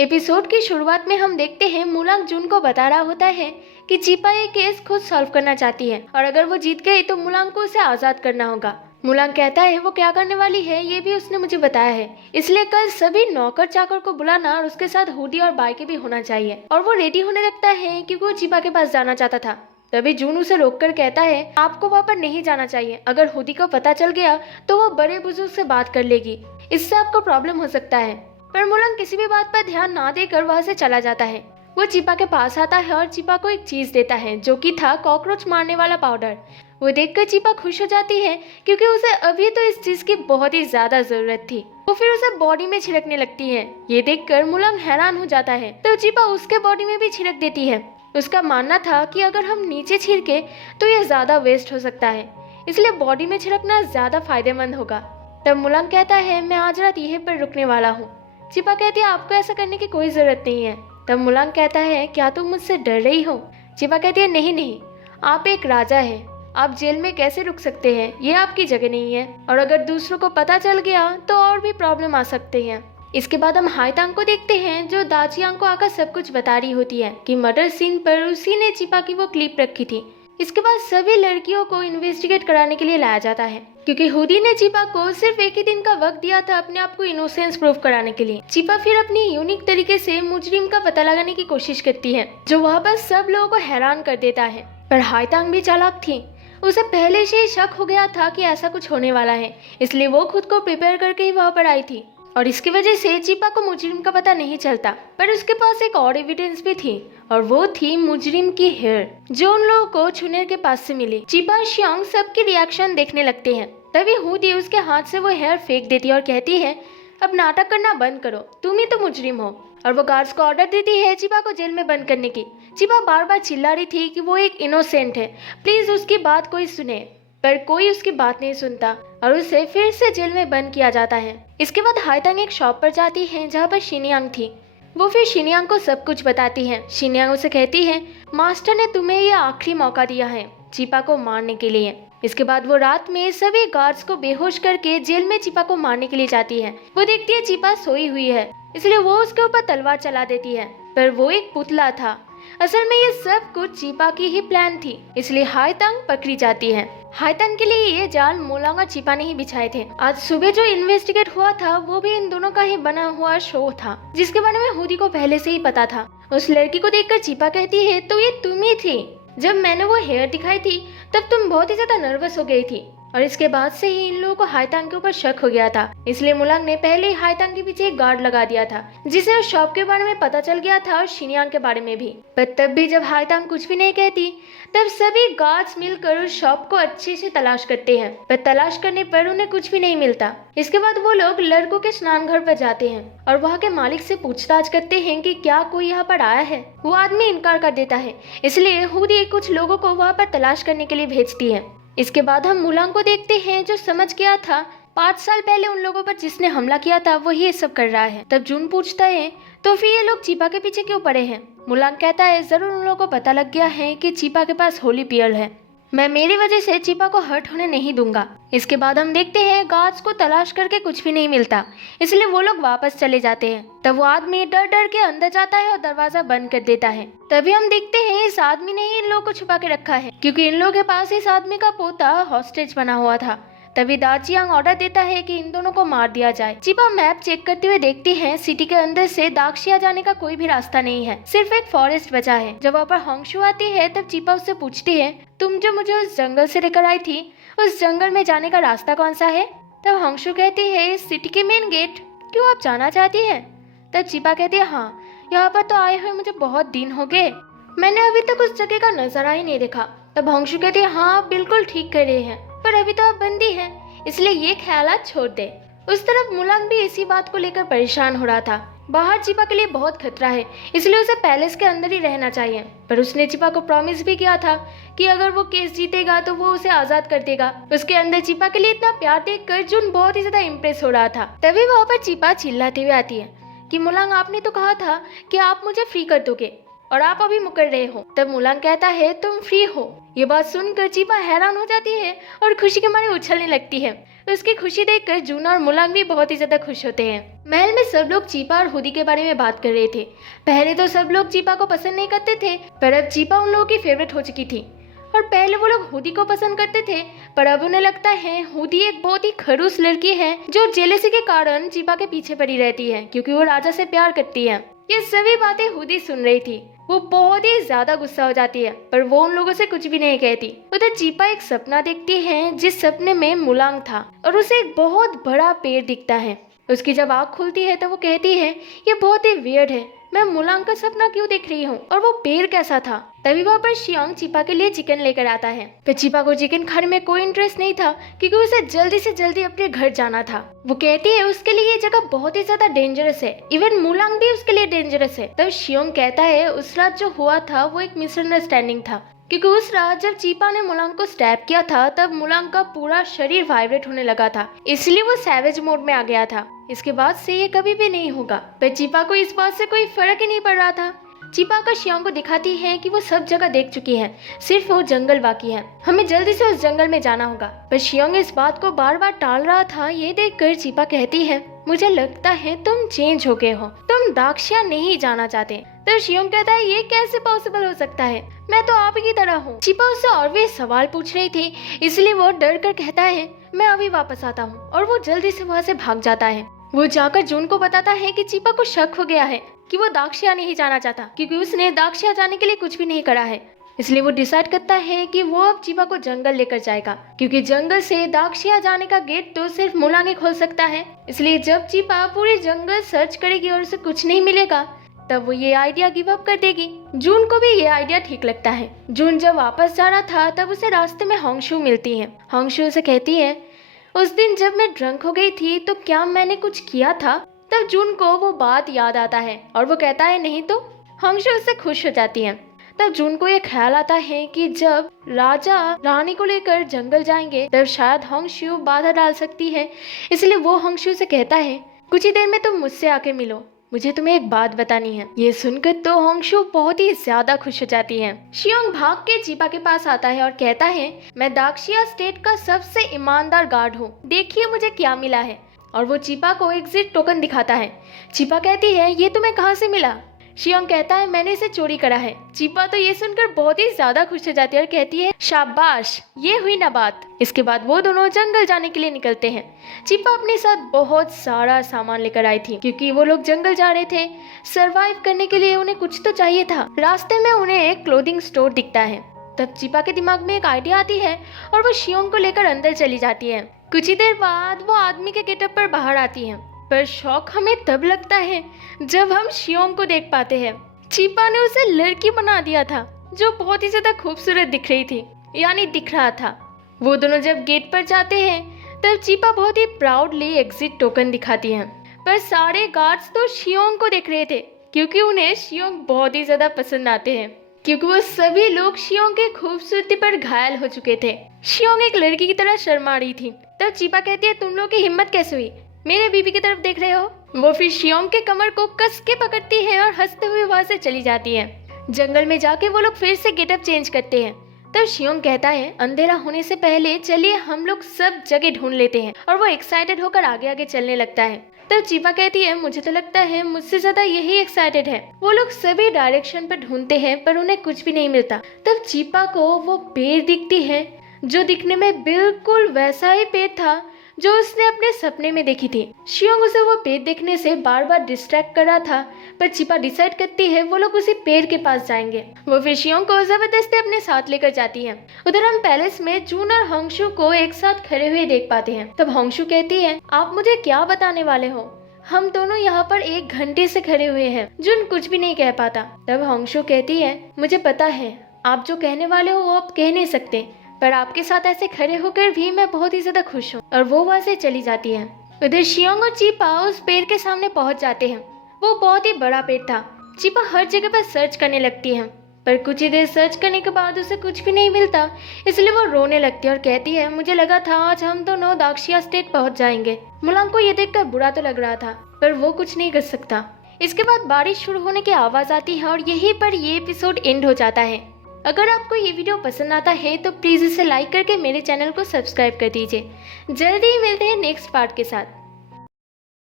Episode की शुरुआत में हम देखते हैं मुलांग जून को बता रहा होता है कि चीपा ये केस खुद सॉल्व करना चाहती है और अगर वो जीत गई तो मुलांग को उसे आजाद करना होगा। मुलांग कहता है वो क्या करने वाली है ये भी उसने मुझे बताया है, इसलिए कल सभी नौकर चाकर को बुलाना और उसके साथ हुडी और बाइके भी होना चाहिए। और वो रेडी होने लगता है क्योंकि वो चीपा के पास जाना चाहता था। तभी जून उसे रोककर कहता है आपको वहाँ पर नहीं जाना चाहिए, अगर हुडी को पता चल गया तो वो बड़े बुजुर्ग से बात कर लेगी, इससे आपको प्रॉब्लम हो सकता है। पर मुलांग किसी भी बात पर ध्यान ना देकर वहाँ से चला जाता है। वो चीपा के पास आता है और चीपा को एक चीज देता है जो कि था कॉकरोच मारने वाला पाउडर। वो देखकर चीपा खुश हो जाती है क्योंकि उसे अभी तो इस चीज की बहुत ही ज्यादा जरूरत थी। वो फिर उसे बॉडी में छिड़कने लगती है। ये देखकर मुलांग हैरान हो जाता है तो चीपा उसके बॉडी में भी छिड़क देती है। उसका मानना था कि अगर हम नीचे छिड़के तो ये ज्यादा वेस्ट हो सकता है, इसलिए बॉडी में छिड़कना ज्यादा फायदेमंद होगा। तब मुलांग कहता है मैं आज रात यहीं पर रुकने वाला हूँ। चीपा कहती है आपको ऐसा करने की कोई जरूरत नहीं है। तब मुलांग कहता है क्या तुम मुझसे डर रही हो? चीपा कहती है नहीं नहीं, आप एक राजा हैं, आप जेल में कैसे रुक सकते हैं, ये आपकी जगह नहीं है और अगर दूसरों को पता चल गया तो और भी प्रॉब्लम आ सकते हैं। इसके बाद हम हाईतांग को देखते हैं जो दाचियांग को आकर सब कुछ बता रही होती है कि मर्डर सीन पर उसी ने चीपा की वो क्लिप रखी थी। इसके बाद सभी लड़कियों को इन्वेस्टिगेट कराने के लिए लाया जाता है क्योंकि हुडी ने चीपा को सिर्फ एक ही दिन का वक्त दिया था अपने आप को इनोसेंस प्रूव कराने के लिए। चीपा फिर अपनी यूनिक तरीके से मुजरिम का पता लगाने की कोशिश करती है जो वहाँ पर सब लोगों को हैरान कर देता है। पर हाईतांग भी चालाक थी, उसे पहले से ही शक हो गया था कि ऐसा कुछ होने वाला है, इसलिए वो खुद को प्रिपेयर करके ही वहाँ पर आई थी और इसकी वजह से चीपा को मुजरिम का पता नहीं चलता। पर उसके पास एक और एविडेंस भी थी और वो थी मुजरिम की हेयर जो उन लोगों को छुनेर के पास से मिली। चीपा और शियांग सबकी रिएक्शन देखने लगते हैं। तभी हुडी उसके हाथ से वो हेयर फेंक देती है और कहती है अब नाटक करना बंद करो, तुम ही तो मुजरिम हो। और वो गार्ड्स को ऑर्डर देती है चीपा को जेल में बंद करने की। चीपा बार बार चिल्ला रही थी कि वो एक इनोसेंट है, प्लीज उसकी बात कोई सुने, पर कोई उसकी बात नहीं सुनता और उसे फिर से जेल में बंद किया जाता है। इसके बाद हाईतांग एक शॉप पर जाती है जहाँ पर शिनयांग थी। वो फिर शिनयांग को सब कुछ बताती है। शिनयांग उसे कहती है मास्टर ने तुम्हें ये आखिरी मौका दिया है चीपा को मारने के लिए। इसके बाद वो रात में सभी गार्ड्स को बेहोश करके जेल में चीपा को मारने के लिए जाती है। वो देखती है चीपा सोई हुई है, इसलिए वो उसके ऊपर तलवार चला देती है, पर वो एक पुतला था। असल में ये सब कुछ चीपा की ही प्लान थी, इसलिए हाईतांग पकड़ी जाती है। हाईतांग के लिए ये जाल मुलांग और चीपा ने ही बिछाए थे। आज सुबह जो इन्वेस्टिगेट हुआ था वो भी इन दोनों का ही बना हुआ शो था जिसके बारे में हुडी को पहले से ही पता था। उस लड़की को देखकर चीपा कहती है तो ये तुम ही थी, जब मैंने वो हेयर दिखाई थी तब तुम बहुत ही ज्यादा नर्वस हो गई थी। और इसके बाद से ही इन लोगों को हाईतांग के ऊपर शक हो गया था, इसलिए मुलांग ने पहले ही हाईतांग के पीछे एक गार्ड लगा दिया था जिसे उस शॉप के बारे में पता चल गया था और शिनयांग के बारे में भी। पर तब भी जब हाईतांग कुछ भी नहीं कहती तब सभी गार्ड्स मिलकर उस शॉप को अच्छे से तलाश करते हैं, पर तलाश करने पर उन्हें कुछ भी नहीं मिलता। इसके बाद वो लोग लड़कों के स्नान घर पर जाते हैं और वहाँ के मालिक से पूछताछ करते हैं कि क्या कोई यहाँ पर आया है। वो आदमी इनकार कर देता है, इसलिए हुडी कुछ लोगों को वहाँ पर तलाश करने के लिए भेजती है। इसके बाद हम मुलांग को देखते हैं जो समझ गया था 5 साल पहले उन लोगों पर जिसने हमला किया था वही ये सब कर रहा है। तब जून पूछता है तो फिर ये लोग चीपा के पीछे क्यों पड़े हैं? मुलांग कहता है जरूर उन लोगों को पता लग गया है कि चीपा के पास होली पियल है, मैं मेरी वजह से चीपा को हर्ट होने नहीं दूंगा। इसके बाद हम देखते हैं गार्ड्स को तलाश करके कुछ भी नहीं मिलता, इसलिए वो लोग वापस चले जाते हैं। तब वो आदमी डर डर के अंदर जाता है और दरवाजा बंद कर देता है। तभी हम देखते हैं इस आदमी ने ही इन लोगों को छुपा के रखा है क्योंकि इन लोगों के पास इस आदमी का पोता हॉस्टेज बना हुआ था। तभी दाचियांग ऑर्डर देता है कि इन दोनों को मार दिया जाए। चीपा मैप चेक करते हुए देखती है सिटी के अंदर से दाक्षिया जाने का कोई भी रास्ता नहीं है, सिर्फ एक फॉरेस्ट बचा है। जब वहाँ पर होंगशु आती है तब चीपा उससे पूछती है तुम जो मुझे उस जंगल से लेकर आई थी उस जंगल में जाने का रास्ता कौन सा है? तब होंगशु कहती है सिटी के मेन गेट, क्यों आप जाना चाहती है? तब चीपा कहती है हाँ, यहाँ पर तो आए हुए मुझे बहुत दिन हो गए, मैंने अभी तक उस जगह का नजारा ही नहीं देखा। तब होंगशु कहती है हाँ आप बिल्कुल ठीक कर रहे हैं, पर अभी तो आप बंदी हैं, इसलिए ये ख्यालात छोड़ दे। उस तरफ मुलांग भी इसी बात को लेकर परेशान हो रहा था। बाहर चीपा के लिए बहुत खतरा है, इसलिए उसे पैलेस के अंदर ही रहना चाहिए। पर उसने चीपा को प्रॉमिस भी किया था कि अगर वो केस जीतेगा तो वो उसे आजाद कर देगा। उसके अंदर चीपा के लिए इतना प्यार देखकर जून बहुत ही ज्यादा इम्प्रेस हो रहा था। तभी वहाँ पर चीपा चिल्लाते हुए आती है कि मुलांग आपने तो कहा था कि आप मुझे फ्री कर दोगे और आप अभी मुकर रहे हो। तब मुलांग कहता है तुम फ्री हो। ये बात सुनकर चीपा हैरान हो जाती है और खुशी के मारे उछलने लगती है। उसकी खुशी देखकर जून और मुलांग भी बहुत ही ज्यादा खुश होते हैं। महल में सब लोग चीपा और हुदी के बारे में बात कर रहे थे। पहले तो सब लोग चीपा को पसंद नहीं करते थे, पर अब चीपा उन लोगों की फेवरेट हो चुकी थी। और पहले वो लोग हुदी को पसंद करते थे, पर अब उन्हें लगता है हुदी एक बहुत ही खड़ूस लड़की है जो जेलसी के कारण चीपा के पीछे पड़ी रहती है, क्योंकि वो राजा से प्यार करती है। ये सभी बातें हुदी सुन रही थी। वो बहुत ही ज्यादा गुस्सा हो जाती है, पर वो उन लोगों से कुछ भी नहीं कहती। उधर चीपा एक सपना देखती है, जिस सपने में मुलांग था और उसे एक बहुत बड़ा पेड़ दिखता है। उसकी जब आँख खुलती है तो वो कहती है, ये बहुत ही वियर्ड है, मैं मुलांग का सपना क्यों देख रही हूँ, और वो पेड़ कैसा था। तभी वहाँ पर शियोंग चीपा के लिए चिकन लेकर आता है। पर चीपा को चिकन खाने में कोई इंटरेस्ट नहीं था, क्योंकि उसे जल्दी से जल्दी अपने घर जाना था। वो कहती है उसके लिए ये जगह बहुत ही ज्यादा डेंजरस है, इवन मुलांग भी उसके लिए डेंजरस है। तब शियोंग कहता है उस रात जो हुआ था वो एक मिसअंडरस्टैंडिंग था, क्योंकि उस रात जब चीपा ने मुलांग को स्टैब किया था तब मुलांग का पूरा शरीर वाइब्रेट होने लगा था, इसलिए वो सैवेज मोड में आ गया था। इसके बाद से ये कभी भी नहीं होगा। पर चीपा को इस बात से कोई फर्क ही नहीं पड़ रहा था। चीपा का शियोंग को दिखाती है कि वो सब जगह देख चुकी है, सिर्फ वो जंगल बाकी है, हमें जल्दी से उस जंगल में जाना होगा। पर शियोंग इस बात को बार बार टाल रहा था। ये देखकर चीपा कहती है, मुझे लगता है तुम चेंज हो गए हो, तुम दाक्षिया नहीं जाना चाहते। तो शियोंग कहता है ये कैसे पॉसिबल हो सकता है, मैं तो आप की तरह हूँ। चीपा उससे और भी सवाल पूछ रही थी, इसलिए वो डर कर कहता है मैं अभी वापस आता हूँ, और वो जल्दी से वहाँ से भाग जाता है। वो जाकर जून को बताता है कि चीपा को शक हो गया है कि वो दाक्षिया नहीं जाना चाहता, क्योंकि उसने दाक्षिया जाने के लिए कुछ भी नहीं करा है। इसलिए वो डिसाइड करता है कि वो अब चीपा को जंगल लेकर जाएगा, क्योंकि जंगल से दाक्षिया जाने का गेट तो सिर्फ मुलांग ही खोल सकता है। इसलिए जब चीपा पूरे जंगल सर्च करेगी और उसे कुछ नहीं मिलेगा, तब वो ये आइडिया गिव अप कर देगी। जून को भी ये आइडिया ठीक लगता है। जून जब वापस जा रहा था तब उसे रास्ते में होंगशू मिलती है। होंगशू उसे कहती है, उस दिन जब मैं ड्रंक हो गई थी तो क्या मैंने कुछ किया था। तब जून को वो बात याद आता है और वो कहता है नहीं तो। होंगशू उससे खुश हो जाती है। तब जून को ये ख्याल आता है कि जब राजा रानी को लेकर जंगल जाएंगे तब शायद होंगशू बाधा डाल सकती है। इसलिए वो होंगशू से कहता है कुछ ही देर में तुम मुझसे आके मिलो, मुझे तुम्हें एक बात बतानी है। ये सुनकर तो होंगशू बहुत ही ज्यादा खुश हो जाती है। शियोंग भाग के चीपा के पास आता है और कहता है मैं दाक्षिया स्टेट का सबसे ईमानदार गार्ड हूँ, देखिए मुझे क्या मिला है। और वो चीपा को एग्जिट टोकन दिखाता है। चीपा कहती है ये तुम्हें कहाँ से मिला। शियोंग कहता है मैंने इसे चोरी करा है। चीपा तो ये सुनकर बहुत ही ज्यादा खुश हो जाती है और कहती है शाबाश, ये हुई ना बात। इसके बाद वो दोनों जंगल जाने के लिए निकलते हैं। चीपा अपने साथ बहुत सारा सामान लेकर आई थी, क्योंकि वो लोग जंगल जा रहे थे। सरवाइव करने के लिए उन्हें कुछ तो चाहिए था। रास्ते में उन्हें एक क्लोथिंग स्टोर दिखता है। तब चीपा के दिमाग में एक आइडिया आती है और वो शियोंग को लेकर अंदर चली जाती है। कुछ ही देर बाद वो आदमी के गेटअप पर बाहर आती है, पर शौक हमें तब लगता है जब हम शियोंग को देख पाते हैं। चीपा ने उसे लड़की बना दिया था जो बहुत ही ज्यादा खूबसूरत दिख रही थी, यानी दिख रहा था। वो दोनों जब गेट पर जाते हैं तब चीपा बहुत ही प्राउडली एग्जिट टोकन दिखाती है, पर सारे गार्ड्स तो शियोंग को देख रहे थे, क्योंकि उन्हें शियोंग बहुत ही ज्यादा पसंद आते हैं, क्योंकि वो सभी लोग शियोंग के खूबसूरती पर घायल हो चुके थे। शियोंग एक लड़की की तरह शर्मा रही थी। तब चीपा कहती है तुम लोग की हिम्मत कैसे हुई, मेरे बीबी की तरफ देख रहे हो। वो फिर शियोंग के कमर को कस के पकड़ती है और हंसते हुए वहां से चली जाती है। जंगल में जाके वो लोग फिर से गेटअप चेंज करते हैं। तब शियोंग कहता है अंधेरा होने से पहले चलिए हम लोग सब जगह ढूंढ लेते हैं, और वो एक्साइटेड होकर आगे आगे चलने लगता है। तब चीपा कहती है मुझे तो लगता है मुझसे ज्यादा यही एक्साइटेड है। वो लोग सभी डायरेक्शन पर ढूंढते हैं पर उन्हें कुछ भी नहीं मिलता। तब चीपा को वो पेड़ दिखती है जो दिखने में बिल्कुल वैसा ही पेड़ था जो उसने अपने सपने में देखी थी। शियोंग उसे वो पेड़ देखने से बार बार डिस्ट्रैक्ट कर रहा था, पर चीपा डिसाइड करती है वो लोग उसी पेड़ के पास जाएंगे। वो फिर शियोंग को जबरदस्ती अपने साथ लेकर जाती है। उधर हम पैलेस में जून और होंगशू को एक साथ खड़े हुए देख पाते हैं। तब होंगशू कहती है आप मुझे क्या बताने वाले हो, हम दोनों यहाँ पर 1 घंटे से खड़े हुए हैं। जून कुछ भी नहीं कह पाता। तब होंगशू कहती है मुझे पता है आप जो कहने वाले हो वो आप कह नहीं सकते, पर आपके साथ ऐसे खड़े होकर भी मैं बहुत ही ज्यादा खुश हूँ। और वो वहाँ से चली जाती है। उधर शियोंग और चीपा उस पेड़ के सामने पहुँच जाते हैं। वो बहुत ही बड़ा पेड़ था। चीपा हर जगह पर सर्च करने लगती है, पर कुछ ही देर सर्च करने के बाद उसे कुछ भी नहीं मिलता। इसलिए वो रोने लगती है और कहती है मुझे लगा था आज हम दोनों दाक्षिया स्टेट पहुँच जाएंगे। मुलांग को ये देखकर बुरा तो लग रहा था, पर वो कुछ नहीं कर सकता। इसके बाद बारिश शुरू होने की आवाज आती है और यहीं पर ये एपिसोड एंड हो जाता है। अगर आपको ये वीडियो पसंद आता है तो प्लीज़ इसे लाइक करके मेरे चैनल को सब्सक्राइब कर दीजिए। जल्दी ही मिलते हैं नेक्स्ट पार्ट के साथ।